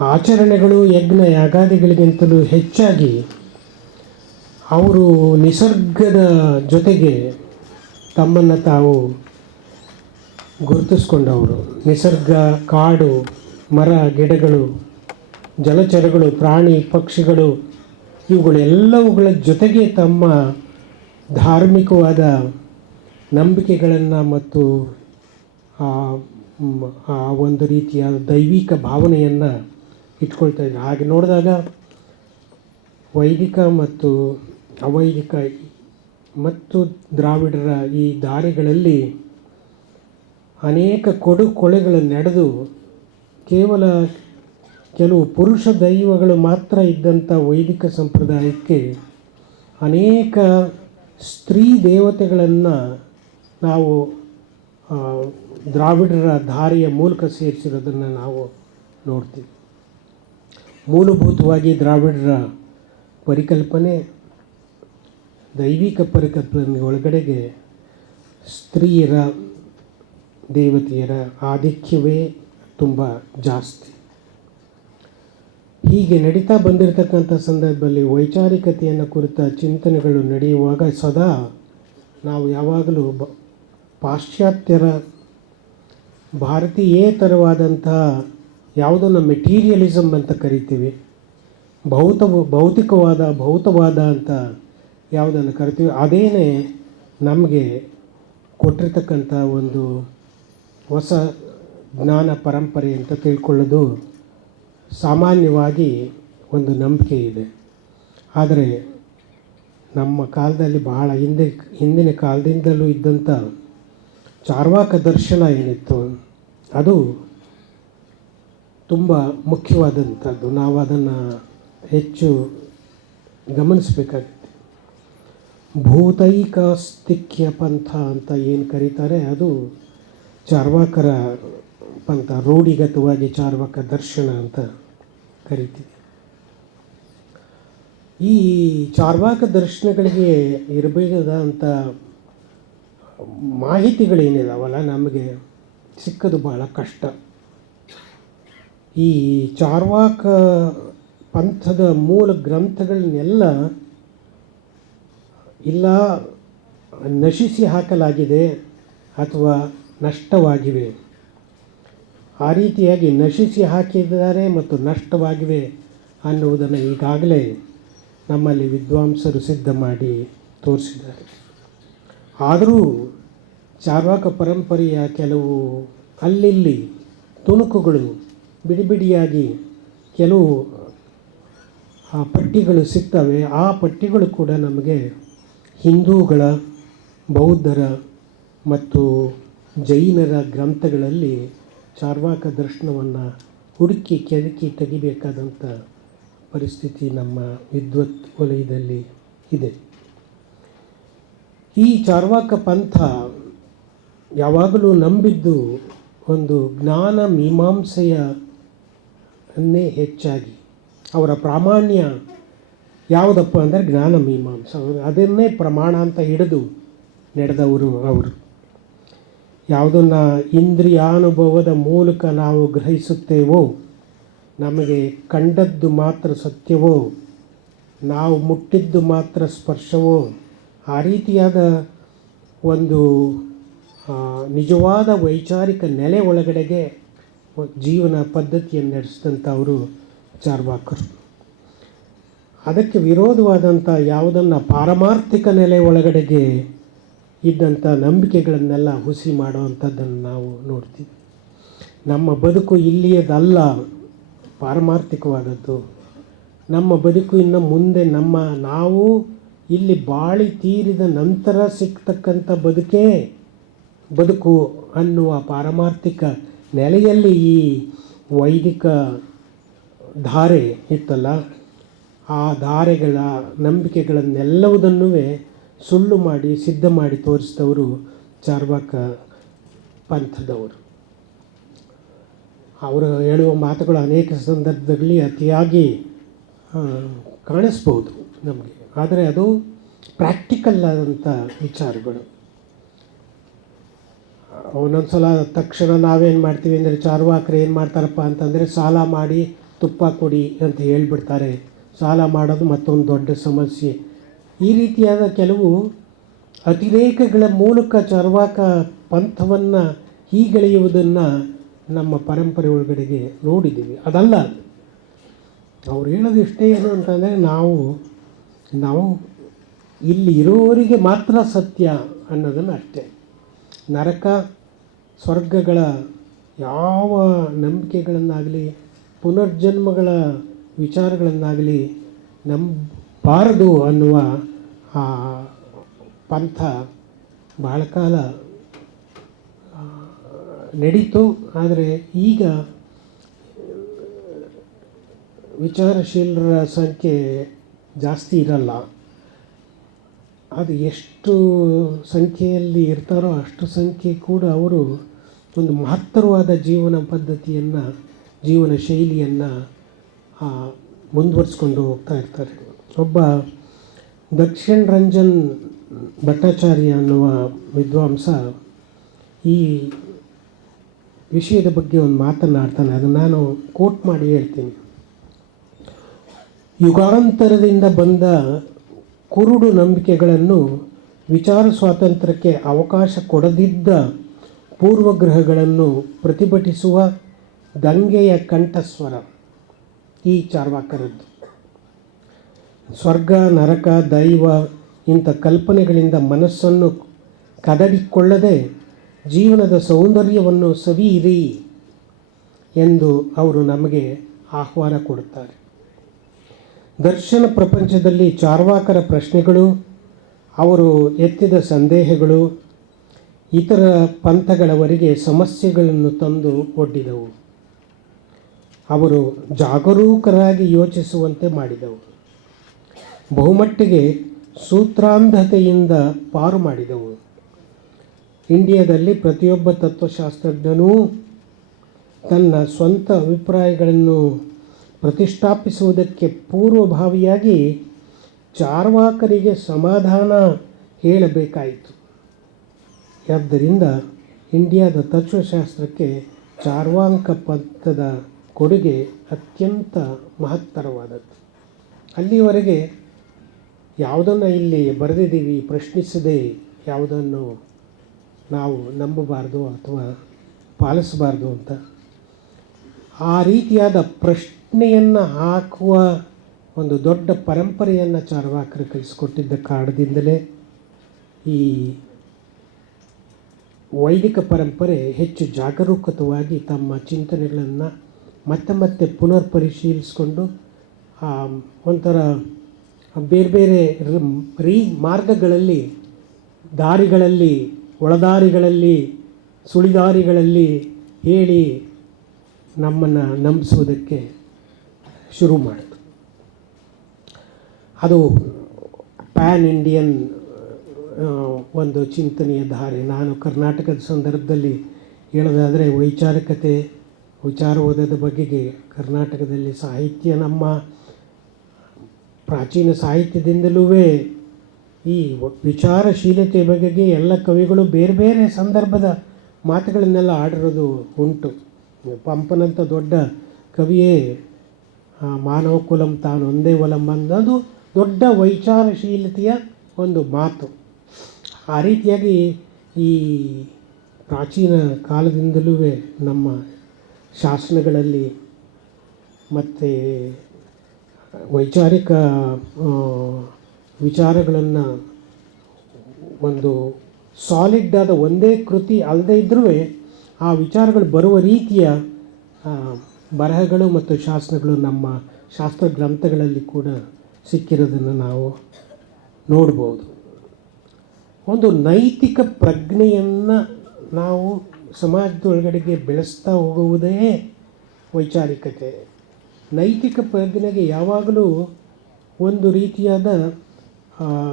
ಆಚರಣೆಗಳು ಯಜ್ಞ ಯಾಗಾದಿಗಳಿಗಿಂತಲೂ ಹೆಚ್ಚಾಗಿ ಅವರು ನಿಸರ್ಗದ ಜೊತೆಗೆ ತಮ್ಮನ್ನು ತಾವು ಗುರುತಿಸ್ಕೊಂಡವರು. ನಿಸರ್ಗ, ಕಾಡು, ಮರ, ಗಿಡಗಳು, ಜಲಚರಗಳು, ಪ್ರಾಣಿ, ಪಕ್ಷಿಗಳು ಇವುಗಳೆಲ್ಲವುಗಳ ಜೊತೆಗೆ ತಮ್ಮ ಧಾರ್ಮಿಕವಾದ ನಂಬಿಕೆಗಳನ್ನು ಮತ್ತು ಆ ಒಂದು ರೀತಿಯ ದೈವಿಕ ಭಾವನೆಯನ್ನು ಇಟ್ಕೊಳ್ತಾ ಇದ್ರು. ಹಾಗೆ ನೋಡಿದಾಗ ವೈದಿಕ ಮತ್ತು ಅವೈದಿಕ ಮತ್ತು ದ್ರಾವಿಡರ ಈ ದಾರಿಗಳಲ್ಲಿ ಅನೇಕ ಕೊಡು ಕೊಳೆಗಳು ನಡೆದು ಕೇವಲ ಕೆಲವು ಪುರುಷ ದೈವಗಳು ಮಾತ್ರ ಇದ್ದಂಥ ವೈದಿಕ ಸಂಪ್ರದಾಯಕ್ಕೆ ಅನೇಕ ಸ್ತ್ರೀ ದೇವತೆಗಳನ್ನು ನಾವು ದ್ರಾವಿಡರ ದಾರಿಯ ಮೂಲಕ ಸೇರಿಸಿರೋದನ್ನು ನಾವು ನೋಡ್ತೀವಿ. ಮೂಲಭೂತವಾಗಿ ದ್ರಾವಿಡರ ಪರಿಕಲ್ಪನೆ ದೈವಿಕ ಪರಿಕಲ್ಪನೆ ಒಳಗಡೆಗೆ ಸ್ತ್ರೀಯರ, ದೇವತೆಯರ ಆಧಿಕ್ಯವೇ ತುಂಬ ಜಾಸ್ತಿ. ಹೀಗೆ ನಡೀತಾ ಬಂದಿರತಕ್ಕಂಥ ಸಂದರ್ಭದಲ್ಲಿ ವೈಚಾರಿಕತೆಯನ್ನು ಕುರಿತ ಚಿಂತನೆಗಳು ನಡೆಯುವಾಗ ಸದಾ ನಾವು ಯಾವಾಗಲೂ ಬ, ಪಾಶ್ಚಾತ್ಯರ ಭಾರತೀಯೇತರವಾದಂತಹ ಯಾವುದನ್ನು ಮೆಟೀರಿಯಲಿಸಮ್ ಅಂತ ಕರಿತೀವಿ ಭೌತ ಭೌತಿಕವಾದ, ಭೌತವಾದ ಅಂತ ಯಾವುದನ್ನು ಕರಿತೀವಿ, ಅದೇನೇ ನಮಗೆ ಕೊಟ್ಟಿರ್ತಕ್ಕಂಥ ಒಂದು ಹೊಸ ಜ್ಞಾನ ಪರಂಪರೆ ಅಂತ ತಿಳ್ಕೊಳ್ಳೋದು ಸಾಮಾನ್ಯವಾಗಿ ಒಂದು ನಂಬಿಕೆ ಇದೆ. ಆದರೆ ನಮ್ಮ ಕಾಲದಲ್ಲಿ ಬಹಳ ಹಿಂದೆ, ಹಿಂದಿನ ಕಾಲದಿಂದಲೂ ಇದ್ದಂಥ ಚಾರ್ವಾಕ ದರ್ಶನ ಏನಿತ್ತು, ಅದು ತುಂಬ ಮುಖ್ಯವಾದಂಥದ್ದು ನಾವು ಅದನ್ನು ಹೆಚ್ಚು ಗಮನಿಸಬೇಕಾಗುತ್ತೆ. ಭೂತೈಕಾಸ್ತಿಕ್ಯ ಪಂಥ ಅಂತ ಏನು ಕರೀತಾರೆ, ಅದು ಚಾರ್ವಾಕರ ಪಂಥ, ರೂಢಿಗತವಾಗಿ ಚಾರ್ವಾಕ ದರ್ಶನ ಅಂತ ಕರಿತೀವಿ. ಈ ಚಾರ್ವಾಕ ದರ್ಶನಗಳಿಗೆ ಇರಬೇಕಾದಂಥ ಮಾಹಿತಿಗಳೇನಿದಾವಲ್ಲ, ನಮಗೆ ಸಿಕ್ಕದು ಬಹಳ ಕಷ್ಟ. ಈ ಚಾರ್ವಾಕ ಪಂಥದ ಮೂಲ ಗ್ರಂಥಗಳನ್ನೆಲ್ಲ ಇಲ್ಲ ನಶಿಸಿ ಹಾಕಲಾಗಿದೆ ಅಥವಾ ನಷ್ಟವಾಗಿವೆ. ಆ ರೀತಿಯಾಗಿ ನಶಿಸಿ ಹಾಕಿದ್ದಾರೆ ಮತ್ತು ನಷ್ಟವಾಗಿವೆ ಅನ್ನುವುದನ್ನು ಈಗಾಗಲೇ ನಮ್ಮಲ್ಲಿ ವಿದ್ವಾಂಸರು ಸಿದ್ಧ ಮಾಡಿ ತೋರಿಸಿದ್ದಾರೆ. ಆದರೂ ಚಾರ್ವಾಕ ಪರಂಪರೆಯ ಕೆಲವು ಅಲ್ಲಿಲ್ಲಿ ತುಣುಕುಗಳು ಬಿಡಿ ಬಿಡಿಯಾಗಿ ಕೆಲವು, ಆ, ಪಟ್ಟಿಗಳು ಸಿಗ್ತವೆ. ಆ ಪಟ್ಟಿಗಳು ಕೂಡ ನಮಗೆ ಹಿಂದೂಗಳ, ಬೌದ್ಧರ ಮತ್ತು ಜೈನರ ಗ್ರಂಥಗಳಲ್ಲಿ ಚಾರ್ವಾಕ ದರ್ಶನವನ್ನು ಹುಡುಕಿ ಕೆದಕಿ ತೆಗಿಬೇಕಾದಂಥ ಪರಿಸ್ಥಿತಿ ನಮ್ಮ ವಿದ್ವತ್ ವಲಯದಲ್ಲಿ ಇದೆ. ಈ ಚಾರ್ವಾಕ ಪಂಥ ಯಾವಾಗಲೂ ನಂಬಿದ್ದು ಒಂದು ಜ್ಞಾನ ಮೀಮಾಂಸೆಯ ಅನ್ನೇ ಹೆಚ್ಚಾಗಿ. ಅವರ ಪ್ರಾಮಾಣ್ಯ ಯಾವುದಪ್ಪ ಅಂದರೆ ಜ್ಞಾನ ಮೀಮಾಂಸ. ಅದನ್ನೇ ಪ್ರಮಾಣ ಅಂತ ಹಿಡಿದು ನಡೆದವರು ಅವರು. ಯಾವುದನ್ನು ಇಂದ್ರಿಯಾನುಭವದ ಮೂಲಕ ನಾವು ಗ್ರಹಿಸುತ್ತೇವೋ, ನಮಗೆ ಕಂಡದ್ದು ಮಾತ್ರ ಸತ್ಯವೋ, ನಾವು ಮುಟ್ಟಿದ್ದು ಮಾತ್ರ ಸ್ಪರ್ಶವೋ, ಆ ರೀತಿಯಾದ ಒಂದು ನಿಜವಾದ ವೈಚಾರಿಕ ನೆಲೆ ಒಳಗಡೆಗೆ ಜೀವನ ಪದ್ಧತಿಯನ್ನು ನಡೆಸಿದಂಥ ಅವರು ಚಾರ್ವಾಕರು. ಅದಕ್ಕೆ ವಿರೋಧವಾದಂಥ ಯಾವುದನ್ನು ಪಾರಮಾರ್ಥಿಕ ನೆಲೆ ಒಳಗಡೆಗೆ ಇದ್ದಂಥ ನಂಬಿಕೆಗಳನ್ನೆಲ್ಲ ಹುಸಿ ಮಾಡುವಂಥದ್ದನ್ನು ನಾವು ನೋಡ್ತೀವಿ. ನಮ್ಮ ಬದುಕು ಇಲ್ಲಿಯದಲ್ಲ, ಪಾರಮಾರ್ಥಿಕವಾದದ್ದು. ನಮ್ಮ ಬದುಕು ಇನ್ನು ಮುಂದೆ ನಮ್ಮ ನಾವು ಇಲ್ಲಿ ಬಾಳಿ ತೀರಿದ ನಂತರ ಸಿಗ್ತಕ್ಕಂಥ ಬದುಕೇ ಬದುಕು ಅನ್ನುವ ಪಾರಮಾರ್ಥಿಕ ನೆಲೆಯಲ್ಲಿ ಈ ವೈದಿಕ ಧಾರೆ ಇತ್ತಲ್ಲ, ಆ ಧಾರೆಗಳ ನಂಬಿಕೆಗಳನ್ನೆಲ್ಲವುದನ್ನೂ ಸುಳ್ಳು ಮಾಡಿ, ಸಿದ್ಧ ಮಾಡಿ ತೋರಿಸಿದವರು ಚಾರ್ವಾಕ ಪಂಥದವರು. ಅವರು ಹೇಳುವ ಮಾತುಗಳು ಅನೇಕ ಸಂದರ್ಭದಲ್ಲಿ ಅತಿಯಾಗಿ ಕಾಣಿಸ್ಬೋದು ನಮಗೆ. ಆದರೆ ಅದು ಪ್ರಾಕ್ಟಿಕಲ್ ಆದಂಥ ವಿಚಾರಗಳು. ಒಂದೊಂದು ಸಲ ತಕ್ಷಣ ನಾವೇನು ಮಾಡ್ತೀವಿ ಅಂದರೆ, ಚಾರ್ವಾಕರು ಏನು ಮಾಡ್ತಾರಪ್ಪ ಅಂತಂದರೆ, ಸಾಲ ಮಾಡಿ ತುಪ್ಪ ಕೊಡಿ ಅಂತ ಹೇಳ್ಬಿಡ್ತಾರೆ. ಸಾಲ ಮಾಡೋದು ಮತ್ತೊಂದು ದೊಡ್ಡ ಸಮಸ್ಯೆ. ಈ ರೀತಿಯಾದ ಕೆಲವು ಅತಿರೇಕಗಳ ಮೂಲಕ ಚಾರ್ವಾಕ ಪಂಥವನ್ನು ಹೀಗೆಳೆಯುವುದನ್ನು ನಮ್ಮ ಪರಂಪರೆ ಒಳಗಡೆಗೆ ನೋಡಿದ್ದೀವಿ. ಅದಲ್ಲ, ಅವ್ರು ಹೇಳೋದು ಇಷ್ಟೇ ಏನು ಅಂತಂದರೆ ನಾವು ನಾವು ಇಲ್ಲಿ ಇರೋರಿಗೆ ಮಾತ್ರ ಸತ್ಯ ಅನ್ನೋದನ್ನು ಅಷ್ಟೇ. ನರಕ ಸ್ವರ್ಗಗಳ ಯಾವ ನಂಬಿಕೆಗಳನ್ನಾಗಲಿ, ಪುನರ್ಜನ್ಮಗಳ ವಿಚಾರಗಳನ್ನಾಗಲಿ ನಂಬಬಾರದು ಅನ್ನುವ ಆ ಪಂಥ ಬಹಳ ಕಾಲ ನಡೀತು. ಆದರೆ ಈಗ ವಿಚಾರಶೀಲರ ಸಂಖ್ಯೆ ಜಾಸ್ತಿ ಇರಲ್ಲ. ಅದು ಎಷ್ಟು ಸಂಖ್ಯೆಯಲ್ಲಿ ಇರ್ತಾರೋ ಅಷ್ಟು ಸಂಖ್ಯೆ ಕೂಡ ಅವರು ಒಂದು ಮಹತ್ತರವಾದ ಜೀವನ ಪದ್ಧತಿಯನ್ನು, ಜೀವನ ಶೈಲಿಯನ್ನು ಮುಂದುವರಿಸ್ಕೊಂಡು ಹೋಗ್ತಾ ಇರ್ತಾರೆ. ಒಬ್ಬ ದಕ್ಷಿಣ ರಂಜನ್ ಭಟ್ಟಾಚಾರ್ಯ ಅನ್ನುವ ವಿದ್ವಾಂಸ ಈ ವಿಷಯದ ಬಗ್ಗೆ ಒಂದು ಮಾತನಾಡ್ತಾನೆ. ಅದನ್ನು ನಾನು ಕೋಟ್ ಮಾಡಿ ಹೇಳ್ತೀನಿ. ಯುಗಾಂತರದಿಂದ ಬಂದ ಕುರುಡು ನಂಬಿಕೆಗಳನ್ನು ವಿಚಾರ ಸ್ವಾತಂತ್ರ್ಯಕ್ಕೆ ಅವಕಾಶ ಕೊಡದಿದ್ದ ಪೂರ್ವಗ್ರಹಗಳನ್ನು ಪ್ರತಿಭಟಿಸುವ ದಂಗೆಯ ಕಂಠಸ್ವರ. ಈ ಚಾರ್ವಾಕರದ್ದು. ಸ್ವರ್ಗ, ನರಕ, ದೈವ ಇಂಥ ಕಲ್ಪನೆಗಳಿಂದ ಮನಸ್ಸನ್ನು ಕದಡಿಕೊಳ್ಳದೆ ಜೀವನದ ಸೌಂದರ್ಯವನ್ನು ಸವಿಯಿರಿ ಎಂದು ಅವರು ನಮಗೆ ಆಹ್ವಾನ ಕೊಡುತ್ತಾರೆ. ದರ್ಶನ ಪ್ರಪಂಚದಲ್ಲಿ ಚಾರ್ವಾಕರ ಪ್ರಶ್ನೆಗಳು, ಅವರು ಎತ್ತಿದ ಸಂದೇಹಗಳು, ಇತರ ಪಂಥಗಳವರಿಗೆ ಸಮಸ್ಯೆಗಳನ್ನು ತಂದು ಒಡ್ಡಿದವು. ಅವರು ಜಾಗರೂಕರಾಗಿ ಯೋಚಿಸುವಂತೆ ಮಾಡಿದವು. ಬಹುಮಟ್ಟಿಗೆ ಸೂತ್ರಾಂಧತೆಯಿಂದ ಪಾರು ಮಾಡಿದವು. ಇಂಡಿಯಾದಲ್ಲಿ ಪ್ರತಿಯೊಬ್ಬ ತತ್ವಶಾಸ್ತ್ರಜ್ಞನೂ ತನ್ನ ಸ್ವಂತ ಅಭಿಪ್ರಾಯಗಳನ್ನು ಪ್ರತಿಷ್ಠಾಪಿಸುವುದಕ್ಕೆ ಪೂರ್ವಭಾವಿಯಾಗಿ ಚಾರ್ವಾಕರಿಗೆ ಸಮಾಧಾನ ಹೇಳಬೇಕಾಯಿತು. ಆದ್ದರಿಂದ ಇಂಡಿಯಾದ ತತ್ವಶಾಸ್ತ್ರಕ್ಕೆ ಚಾರ್ವಾಂಕ ಪಂಥದ ಕೊಡುಗೆ ಅತ್ಯಂತ ಮಹತ್ತರವಾದದ್ದು. ಅಲ್ಲಿವರೆಗೆ ಯಾವುದನ್ನು ಇಲ್ಲಿ ಬರೆದಿದ್ದೀವಿ, ಪ್ರಶ್ನಿಸದೆ ಯಾವುದನ್ನು ನಾವು ನಂಬಬಾರ್ದು ಅಥವಾ ಪಾಲಿಸಬಾರ್ದು ಅಂತ. ಆ ರೀತಿಯಾದ ಪ್ರಶ್ನೆಯನ್ನು ಹಾಕುವ ಒಂದು ದೊಡ್ಡ ಪರಂಪರೆಯನ್ನು ಚಾರ್ವಾಕರು ಕಲಿಸಿಕೊಟ್ಟಿದ್ದ ಕಾರಣದಿಂದಲೇ ಈ ವೈದಿಕ ಪರಂಪರೆ ಹೆಚ್ಚು ಜಾಗರೂಕತವಾಗಿ ತಮ್ಮ ಚಿಂತನೆಗಳನ್ನು ಮತ್ತೆ ಮತ್ತೆ ಪುನರ್ ಪರಿಶೀಲಿಸಿಕೊಂಡು ಒಂಥರ ಬೇರೆ ಬೇರೆ ರೀ ಮಾರ್ಗಗಳಲ್ಲಿ, ದಾರಿಗಳಲ್ಲಿ, ಒಳದಾರಿಗಳಲ್ಲಿ, ಸುಳಿದಾರಿಗಳಲ್ಲಿ ಹೇಳಿ ನಮ್ಮನ್ನು ನಂಬಿಸುವುದಕ್ಕೆ ಶುರು ಮಾಡಿತು. ಅದು ಪ್ಯಾನ್ ಇಂಡಿಯನ್ ಒಂದು ಚಿಂತನೆಯ ಧಾರೆ ನಾನು ಕರ್ನಾಟಕದ ಸಂದರ್ಭದಲ್ಲಿ ಹೇಳೋದಾದರೆ ವೈಚಾರಿಕತೆ ವಿಚಾರವಾದದ ಬಗೆಗೆ ಕರ್ನಾಟಕದಲ್ಲಿ ಸಾಹಿತ್ಯ ನಮ್ಮ ಪ್ರಾಚೀನ ಸಾಹಿತ್ಯದಿಂದಲೂ ಈ ವಿಚಾರಶೀಲತೆ ಬಗೆಗೆ ಎಲ್ಲ ಕವಿಗಳು ಬೇರೆ ಬೇರೆ ಸಂದರ್ಭದ ಮಾತುಗಳನ್ನೆಲ್ಲ ಆಡಿರೋದು ಉಂಟು. ಪಂಪನಂಥ ದೊಡ್ಡ ಕವಿಯೇ ಮಾನವ ಕುಲಂ ಒಂದೇ ಒಲಂ ಅನ್ನೋದು ದೊಡ್ಡ ವೈಚಾರಶೀಲತೆಯ ಒಂದು ಮಾತು. ಆ ರೀತಿಯಾಗಿ ಈ ಪ್ರಾಚೀನ ಕಾಲದಿಂದಲೂ ನಮ್ಮ ಶಾಸನಗಳಲ್ಲಿ ಮತ್ತು ವೈಚಾರಿಕ ವಿಚಾರಗಳನ್ನು ಒಂದು ಸಾಲಿಡ್ ಆದ ಒಂದೇ ಕೃತಿ ಅಲ್ಲದೇ ಇದ್ದರೂ ಆ ವಿಚಾರಗಳು ಬರುವ ರೀತಿಯ ಬರಹಗಳು ಮತ್ತು ಶಾಸನಗಳು ನಮ್ಮ ಶಾಸ್ತ್ರ ಗ್ರಂಥಗಳಲ್ಲಿ ಕೂಡ ಸಿಕ್ಕಿರೋದನ್ನು ನಾವು ನೋಡ್ಬೋದು. ಒಂದು ನೈತಿಕ ಪ್ರಜ್ಞೆಯನ್ನು ನಾವು ಸಮಾಜದೊಳಗಡೆಗೆ ಬೆಳೆಸ್ತಾ ಹೋಗುವುದೇ ವೈಚಾರಿಕತೆ. ನೈತಿಕ ಪ್ರಜ್ಞೆಗೆ ಯಾವಾಗಲೂ ಒಂದು ರೀತಿಯಾದ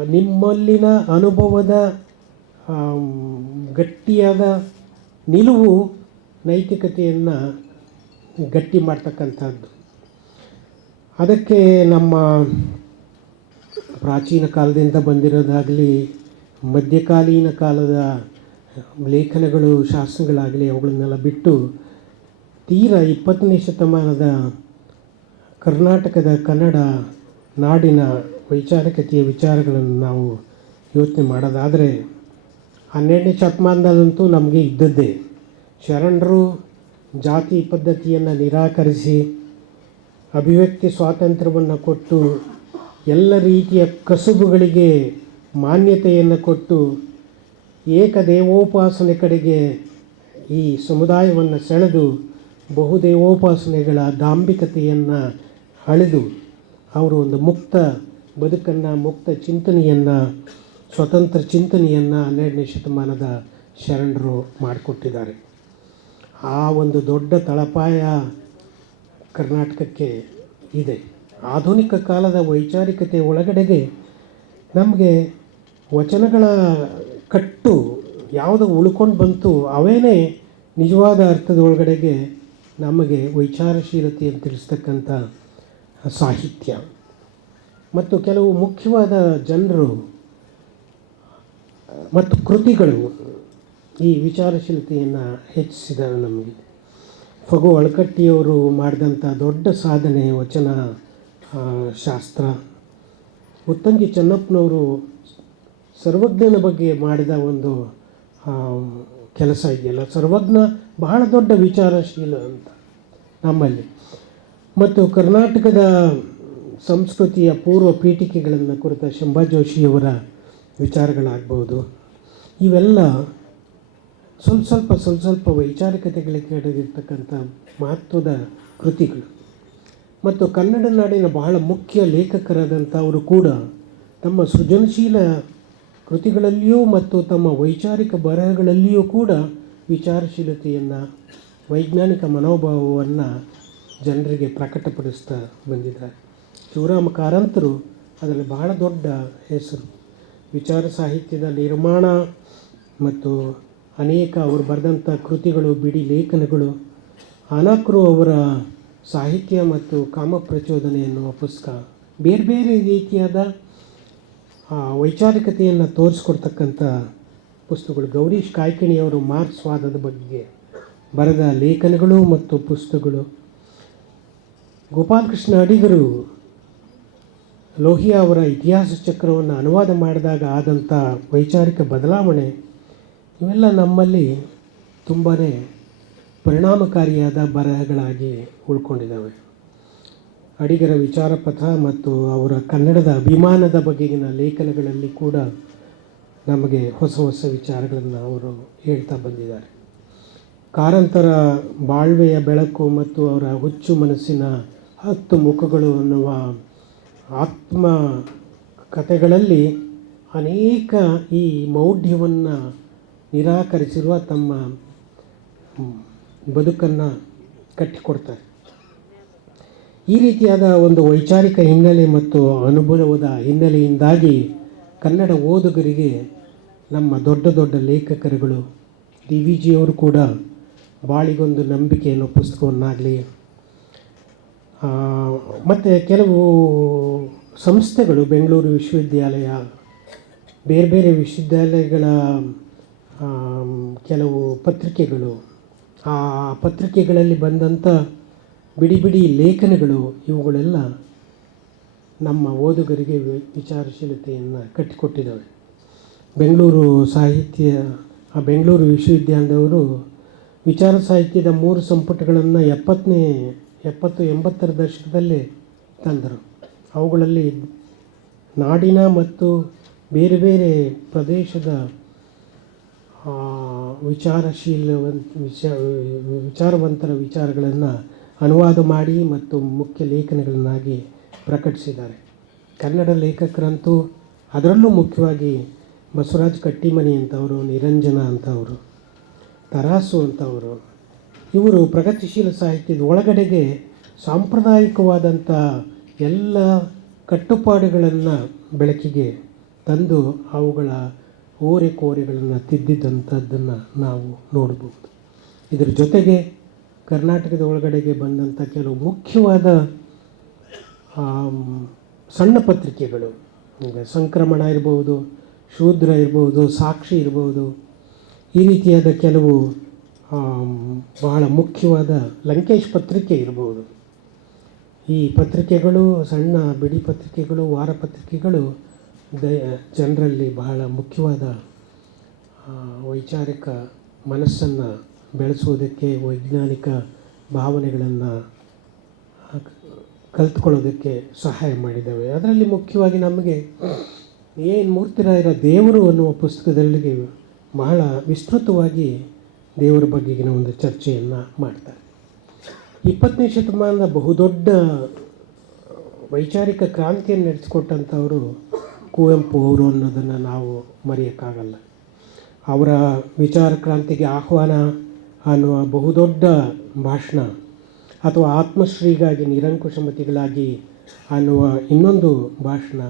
ನಿಮ್ಮಲ್ಲಿನ ಅನುಭವದ ಗಟ್ಟಿಯಾದ ನಿಲುವು ನೈತಿಕತೆಯನ್ನು ಗಟ್ಟಿ ಮಾಡ್ತಕ್ಕಂಥದ್ದು. ಅದಕ್ಕೆ ನಮ್ಮ ಪ್ರಾಚೀನ ಕಾಲದಿಂದ ಬಂದಿರೋದಾಗಲಿ, ಮಧ್ಯಕಾಲೀನ ಕಾಲದ ಲೇಖನಗಳು ಶಾಸನಗಳಾಗಲಿ ಅವುಗಳನ್ನೆಲ್ಲ ಬಿಟ್ಟು ತೀರ ಇಪ್ಪತ್ತನೇ ಶತಮಾನದ ಕರ್ನಾಟಕದ ಕನ್ನಡ ನಾಡಿನ ವೈಚಾರಿಕತೆಯ ವಿಚಾರಗಳನ್ನು ನಾವು ಯೋಚನೆ ಮಾಡೋದಾದರೆ, ಹನ್ನೆರಡನೇ ಶತಮಾನದಲ್ಲಂತೂ ನಮಗೆ ಇದ್ದದ್ದೇ. ಶರಣರು ಜಾತಿ ಪದ್ಧತಿಯನ್ನು ನಿರಾಕರಿಸಿ, ಅಭಿವ್ಯಕ್ತಿ ಸ್ವಾತಂತ್ರ್ಯವನ್ನು ಕೊಟ್ಟು, ಎಲ್ಲ ರೀತಿಯ ಕಸುಬುಗಳಿಗೆ ಮಾನ್ಯತೆಯನ್ನು ಕೊಟ್ಟು, ಏಕದೇವೋಪಾಸನೆ ಕಡೆಗೆ ಈ ಸಮುದಾಯವನ್ನು ಸೆಳೆದು, ಬಹುದೇವೋಪಾಸನೆಗಳ ದಾಂಭಿಕತೆಯನ್ನು ಹಳೆದು ಅವರು ಒಂದು ಮುಕ್ತ ಬದುಕನ್ನು, ಮುಕ್ತ ಚಿಂತನೆಯನ್ನು, ಸ್ವತಂತ್ರ ಚಿಂತನೆಯನ್ನು ಹನ್ನೆರಡನೇ ಶತಮಾನದ ಶರಣರು ಮಾಡಿಕೊಟ್ಟಿದ್ದಾರೆ. ಆ ಒಂದು ದೊಡ್ಡ ತಳಪಾಯ ಕರ್ನಾಟಕಕ್ಕೆ ಇದೆ. ಆಧುನಿಕ ಕಾಲದ ವೈಚಾರಿಕತೆ ಒಳಗಡೆಗೆ ನಮಗೆ ವಚನಗಳ ಕಟ್ಟು ಯಾವುದು ಉಳ್ಕೊಂಡು ಬಂತು, ಅವೇನೇ ನಿಜವಾದ ಅರ್ಥದ ಒಳಗಡೆಗೆ ನಮಗೆ ವೈಚಾರಶೀಲತೆಯನ್ನು ತಿಳಿಸ್ತಕ್ಕಂಥ ಸಾಹಿತ್ಯ. ಮತ್ತು ಕೆಲವು ಮುಖ್ಯವಾದ ಜನರು ಮತ್ತು ಕೃತಿಗಳು ಈ ವಿಚಾರಶೀಲತೆಯನ್ನು ಹೆಚ್ಚಿಸಿದ್ದಾರೆ ನಮಗೆ. ಫಗು ಅಳಕಟ್ಟಿಯವರು ಮಾಡಿದಂಥ ದೊಡ್ಡ ಸಾಧನೆ ವಚನ ಶಾಸ್ತ್ರ. ಉತ್ತಂಗಿ ಚೆನ್ನಪ್ಪನವರು ಸರ್ವಜ್ಞನ ಬಗ್ಗೆ ಮಾಡಿದ ಒಂದು ಕೆಲಸ ಇದೆಯಲ್ಲ. ಸರ್ವಜ್ಞ ಬಹಳ ದೊಡ್ಡ ವಿಚಾರಶೀಲ ಅಂತ ನಮ್ಮಲ್ಲಿ. ಮತ್ತು ಕರ್ನಾಟಕದ ಸಂಸ್ಕೃತಿಯ ಪೂರ್ವ ಪೀಠಿಕೆಗಳನ್ನು ಕುರಿತ ಶಂಭಾ ಜೋಶಿಯವರ ವಿಚಾರಗಳಾಗ್ಬೋದು. ಇವೆಲ್ಲ ಸ್ವಲ್ಪ ಸ್ವಲ್ಪ ಸ್ವಲ್ಪ ಸ್ವಲ್ಪ ವೈಚಾರಿಕತೆಗಳಿಗೆ ಕೆಡಗಿರ್ತಕ್ಕಂಥ ಮಹತ್ವದ ಕೃತಿಗಳು. ಮತ್ತು ಕನ್ನಡ ನಾಡಿನ ಬಹಳ ಮುಖ್ಯ ಲೇಖಕರಾದಂಥವರು ಕೂಡ ತಮ್ಮ ಸೃಜನಶೀಲ ಕೃತಿಗಳಲ್ಲಿಯೂ ಮತ್ತು ತಮ್ಮ ವೈಚಾರಿಕ ಬರಹಗಳಲ್ಲಿಯೂ ಕೂಡ ವಿಚಾರಶೀಲತೆಯನ್ನು, ವೈಜ್ಞಾನಿಕ ಮನೋಭಾವವನ್ನು ಜನರಿಗೆ ಪ್ರಕಟಪಡಿಸ್ತಾ ಬಂದಿದ್ದಾರೆ. ಶಿವರಾಮ ಕಾರಂತರು ಅದರಲ್ಲಿ ಬಹಳ ದೊಡ್ಡ ಹೆಸರು. ವಿಚಾರ ಸಾಹಿತ್ಯದ ನಿರ್ಮಾಣ ಮತ್ತು ಅನೇಕ ಅವರು ಬರೆದಂಥ ಕೃತಿಗಳು, ಬಿಡಿ ಲೇಖನಗಳು. ಅನಕರು ಅವರ ಸಾಹಿತ್ಯ ಮತ್ತು ಕಾಮ ಪ್ರಚೋದನೆ ಎನ್ನುವ ಪುಸ್ತಕ ಬೇರೆ ಬೇರೆ ರೀತಿಯಾದ ವೈಚಾರಿಕತೆಯನ್ನು ತೋರಿಸ್ಕೊಡ್ತಕ್ಕಂಥ ಪುಸ್ತಕಗಳು. ಗೌರೀಶ್ ಕಾಯ್ಕಿಣಿಯವರು ಮಾರ್ಕ್ಸ್ವಾದದ ಬಗ್ಗೆ ಬರೆದ ಲೇಖನಗಳು ಮತ್ತು ಪುಸ್ತಕಗಳು. ಗೋಪಾಲಕೃಷ್ಣ ಅಡಿಗರು ಲೋಹಿಯಾ ಅವರ ಇತಿಹಾಸ ಚಕ್ರವನ್ನು ಅನುವಾದ ಮಾಡಿದಾಗ ಆದಂಥ ವೈಚಾರಿಕ ಬದಲಾವಣೆ ಇವೆಲ್ಲ ನಮ್ಮಲ್ಲಿ ತುಂಬಾ ಪರಿಣಾಮಕಾರಿಯಾದ ಬರಹಗಳಾಗಿ ಉಳ್ಕೊಂಡಿದ್ದಾವೆ. ಅಡಿಗರ ವಿಚಾರ ಪಥ ಮತ್ತು ಅವರ ಕನ್ನಡದ ಅಭಿಮಾನದ ಬಗೆಗಿನ ಲೇಖನಗಳಲ್ಲಿ ಕೂಡ ನಮಗೆ ಹೊಸ ಹೊಸ ವಿಚಾರಗಳನ್ನು ಅವರು ಹೇಳ್ತಾ ಬಂದಿದ್ದಾರೆ. ಕಾರಂತರ ಬಾಳ್ವೆಯ ಬೆಳಕು ಮತ್ತು ಅವರ ಹುಚ್ಚು ಮನಸ್ಸಿನ ಹತ್ತು ಮುಖಗಳು ಅನ್ನುವ ಆತ್ಮ ಕಥೆಗಳಲ್ಲಿ ಅನೇಕ ಈ ಮೌಢ್ಯವನ್ನು ನಿರಾಕರಿಸಿರುವ ತಮ್ಮ ಬದುಕನ್ನು ಕಟ್ಟಿಕೊಡ್ತಾರೆ. ಈ ರೀತಿಯಾದ ಒಂದು ವೈಚಾರಿಕ ಹಿನ್ನೆಲೆ ಮತ್ತು ಅನುಭವದ ಹಿನ್ನೆಲೆಯಿಂದಾಗಿ ಕನ್ನಡ ಓದುಗರಿಗೆ ನಮ್ಮ ದೊಡ್ಡ ದೊಡ್ಡ ಲೇಖಕರುಗಳು ಡಿ ವಿ ಜಿಯವರು ಕೂಡ ಬಾಳಿಗೊಂದು ನಂಬಿಕೆ ಅನ್ನೋ ಪುಸ್ತಕವನ್ನಾಗಲಿ ಮತ್ತು ಕೆಲವು ಸಂಸ್ಥೆಗಳು, ಬೆಂಗಳೂರು ವಿಶ್ವವಿದ್ಯಾಲಯ, ಬೇರೆ ಬೇರೆ ವಿಶ್ವವಿದ್ಯಾಲಯಗಳ ಕೆಲವು ಪತ್ರಿಕೆಗಳು. ಆ ಪತ್ರಿಕೆಗಳಲ್ಲಿ ಬಂದಂಥ ಬಿಡಿ ಬಿಡಿ ಲೇಖನಗಳು ಇವುಗಳೆಲ್ಲ ನಮ್ಮ ಓದುಗರಿಗೆ ವಿಚಾರಶೀಲತೆಯನ್ನು ಕಟ್ಟಿಕೊಟ್ಟಿದ್ದಾವೆ. ಬೆಂಗಳೂರು ಸಾಹಿತ್ಯ, ಆ ಬೆಂಗಳೂರು ವಿಶ್ವವಿದ್ಯಾಲಯದವರು ವಿಚಾರ ಸಾಹಿತ್ಯದ ಮೂರು ಸಂಪುಟಗಳನ್ನು ಎಪ್ಪತ್ತನೇ, ಎಪ್ಪತ್ತು ಎಂಬತ್ತರ ದಶಕದಲ್ಲಿ ತಂದರು. ಅವುಗಳಲ್ಲಿ ನಾಡಿನ ಮತ್ತು ಬೇರೆ ಬೇರೆ ಪ್ರದೇಶದ ವಿಚಾರಶೀಲ ವಿಚಾರ ವಿಚಾರವಂತರ ವಿಚಾರಗಳನ್ನು ಅನುವಾದ ಮಾಡಿ ಮತ್ತು ಮುಖ್ಯ ಲೇಖನಗಳನ್ನಾಗಿ ಪ್ರಕಟಿಸಿದ್ದಾರೆ. ಕನ್ನಡ ಲೇಖಕರಂತೂ ಅದರಲ್ಲೂ ಮುಖ್ಯವಾಗಿ ಬಸವರಾಜ್ ಕಟ್ಟಿಮನಿ ಅಂತವರು, ನಿರಂಜನ ಅಂತವರು, ತರಾಸು ಅಂತವರು, ಇವರು ಪ್ರಗತಿಶೀಲ ಸಾಹಿತ್ಯದ ಒಳಗಡೆಗೆ ಸಾಂಪ್ರದಾಯಿಕವಾದಂಥ ಎಲ್ಲ ಕಟ್ಟುಪಾಡುಗಳನ್ನು ಬೆಳಕಿಗೆ ತಂದು ಅವುಗಳ ಓರೆಕೋರೆಗಳನ್ನು ತಿದ್ದಿದ್ದಂಥದ್ದನ್ನು ನಾವು ನೋಡಬಹುದು ಇದರ ಜೊತೆಗೆ ಕರ್ನಾಟಕದ ಒಳಗಡೆಗೆ ಬಂದಂಥ ಕೆಲವು ಮುಖ್ಯವಾದ ಸಣ್ಣ ಪತ್ರಿಕೆಗಳು ಸಂಕ್ರಮಣ ಇರ್ಬೋದು, ಶೂದ್ರ ಇರ್ಬೋದು, ಸಾಕ್ಷಿ ಇರ್ಬೋದು, ಈ ರೀತಿಯಾದ ಕೆಲವು ಬಹಳ ಮುಖ್ಯವಾದ ಲಂಕೇಶ್ ಪತ್ರಿಕೆ ಇರ್ಬೋದು. ಈ ಪತ್ರಿಕೆಗಳು, ಸಣ್ಣ ಬಿಡಿ ಪತ್ರಿಕೆಗಳು ವಾರಪತ್ರಿಕೆಗಳು ದ ಜನರಲ್ಲಿ ಬಹಳ ಮುಖ್ಯವಾದ ವೈಚಾರಿಕ ಮನಸ್ಸನ್ನು ಬೆಳೆಸುವುದಕ್ಕೆ, ವೈಜ್ಞಾನಿಕ ಭಾವನೆಗಳನ್ನು ಕಲ್ತ್ಕೊಳ್ಳೋದಕ್ಕೆ ಸಹಾಯ ಮಾಡಿದ್ದಾವೆ ಅದರಲ್ಲಿ ಮುಖ್ಯವಾಗಿ ನಮಗೆ ಏನು ಮೂರ್ತಿರಾಯರ ದೇವರು ಅನ್ನುವ ಪುಸ್ತಕದಲ್ಲಿ ಬಹಳ ವಿಸ್ತೃತವಾಗಿ ದೇವರ ಬಗೆಗಿನ ಒಂದು ಚರ್ಚೆಯನ್ನು ಮಾಡ್ತಾರೆ. ಇಪ್ಪತ್ತನೇ ಶತಮಾನದ ಬಹುದೊಡ್ಡ ವೈಚಾರಿಕ ಕ್ರಾಂತಿಯನ್ನು ನಡೆಸಿಕೊಟ್ಟಂಥವರು ಕುವೆಂಪು ಅವರು ಅನ್ನೋದನ್ನು ನಾವು ಮರೆಯೋಕ್ಕಾಗಲ್ಲ. ಅವರ ವಿಚಾರ ಕ್ರಾಂತಿಗೆ ಆಹ್ವಾನ ಅನ್ನುವ ಬಹುದೊಡ್ಡ ಭಾಷಣ ಅಥವಾ ಆತ್ಮಶ್ರೀಗಾಗಿ ನಿರಂಕುಶಮತಿಗಳಾಗಿ ಅನ್ನುವ ಇನ್ನೊಂದು ಭಾಷಣ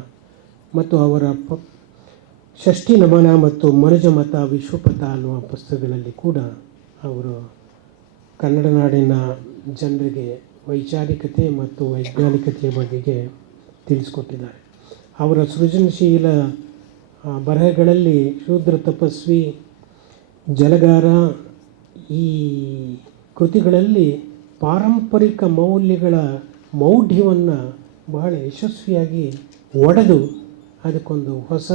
ಮತ್ತು ಅವರ ಪ, ಷಷ್ಠಿ ನಮನ ಮತ್ತು ಮನುಜ ಮತ ವಿಶ್ವಪಥ ಅನ್ನುವ ಪುಸ್ತಕಗಳಲ್ಲಿ ಕೂಡ ಅವರು ಕನ್ನಡ ನಾಡಿನ ಜನರಿಗೆ ವೈಚಾರಿಕತೆ ಮತ್ತು ವೈಜ್ಞಾನಿಕತೆಯ ಬಗೆಗೆ ತಿಳಿಸ್ಕೊಟ್ಟಿದ್ದಾರೆ. ಅವರ ಸೃಜನಶೀಲ ಬರಹಗಳಲ್ಲಿ ಶೂದ್ರ ತಪಸ್ವಿ, ಜಲಗಾರ ಈ ಕೃತಿಗಳಲ್ಲಿ ಪಾರಂಪರಿಕ ಮೌಲ್ಯಗಳ ಮೌಢ್ಯವನ್ನು ಬಹಳ ಯಶಸ್ವಿಯಾಗಿ ಒಡೆದು ಅದಕ್ಕೊಂದು ಹೊಸ